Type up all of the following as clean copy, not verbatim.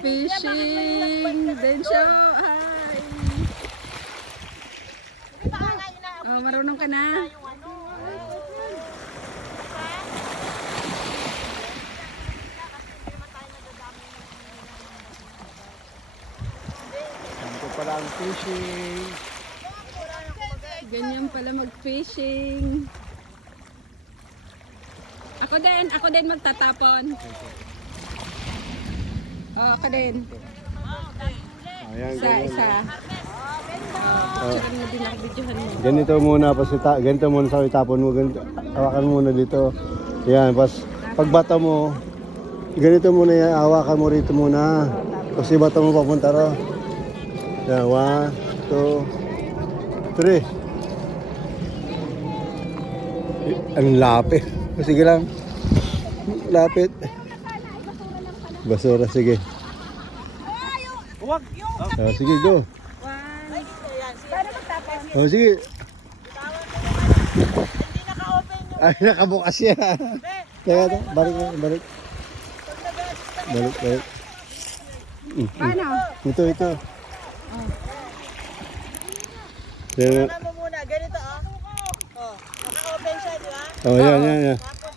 fishing. Densyo, hi. Oh, marunong ka na? Ito pala ang fishing. Ganyan pala mag-fishing. Ako din magtatapon. Oh, ako din. Ayan, Isa. Tsaka mo din ako videohan mo. ganito muna, ganito muna sa itapon mo, ganito, hawakan muna dito. Yan, pagbata mo, ganito muna yan, hawakan mo rito muna. Kasi bata mo papunta ro. Yan, 1, 2, 3. Ang lapit. Sige lang. Lapit. Basura, sige. Sige, go. Oh, sige. Ay, nakabukas siya. Teka, balik. Balik. Paano? Ito. Tingnan mo muna, ganito oh. Naka-open siya, di ba? Oh, yan.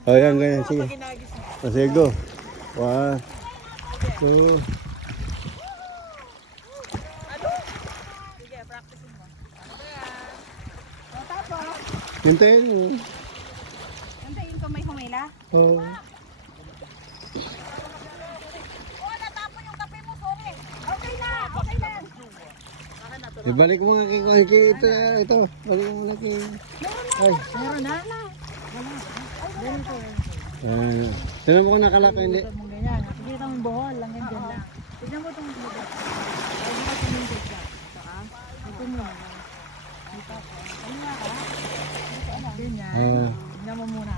Oh, yan, ganyan. Sige. Ginagis mo. Oh, sige, go. 1, 2. Sige, practice mo. Hintayin mo. Antayin ko may humila. Oh. Natapon yung kape mo, sorry. Okay na. Ibalik mo nga kay ito. Balik mo na kay... Ay. Meron na. Tignan mo kung nakalak hindi. Mo ganyan. Nakikita mo yung buhol lang yan dyan lang. Tignan mo itong buhol. Ay, di ba tumindot ka? Ito mo. Dito ako. Ano nga ka? Ganyan. Tignan mo muna.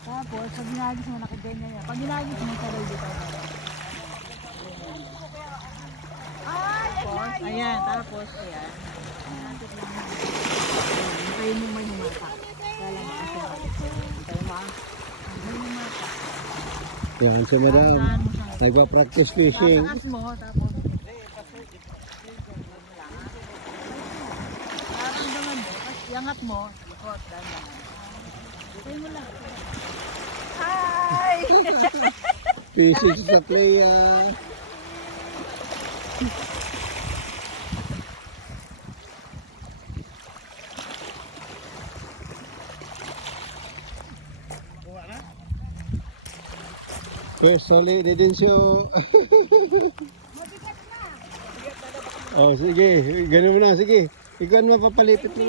Tapos, pag ginagis mo, nakaganyan yan. Pag ginagis mo, sabay dito. Ayan, tapos, ayan. Hintayin mo may humata. Kaya lang, hintayin mo may humata. Yan, si madam. Nagpa-practice fishing. Tataas mo, tapos nararamdaman mo, tapos iangat mo, ikot, dandan. Hintayin mo lang. Hi! Fishing sa Clea. Solid din siya. Oh, sige. Ganun mo na. Sige. Ikaw mapapalipit mo.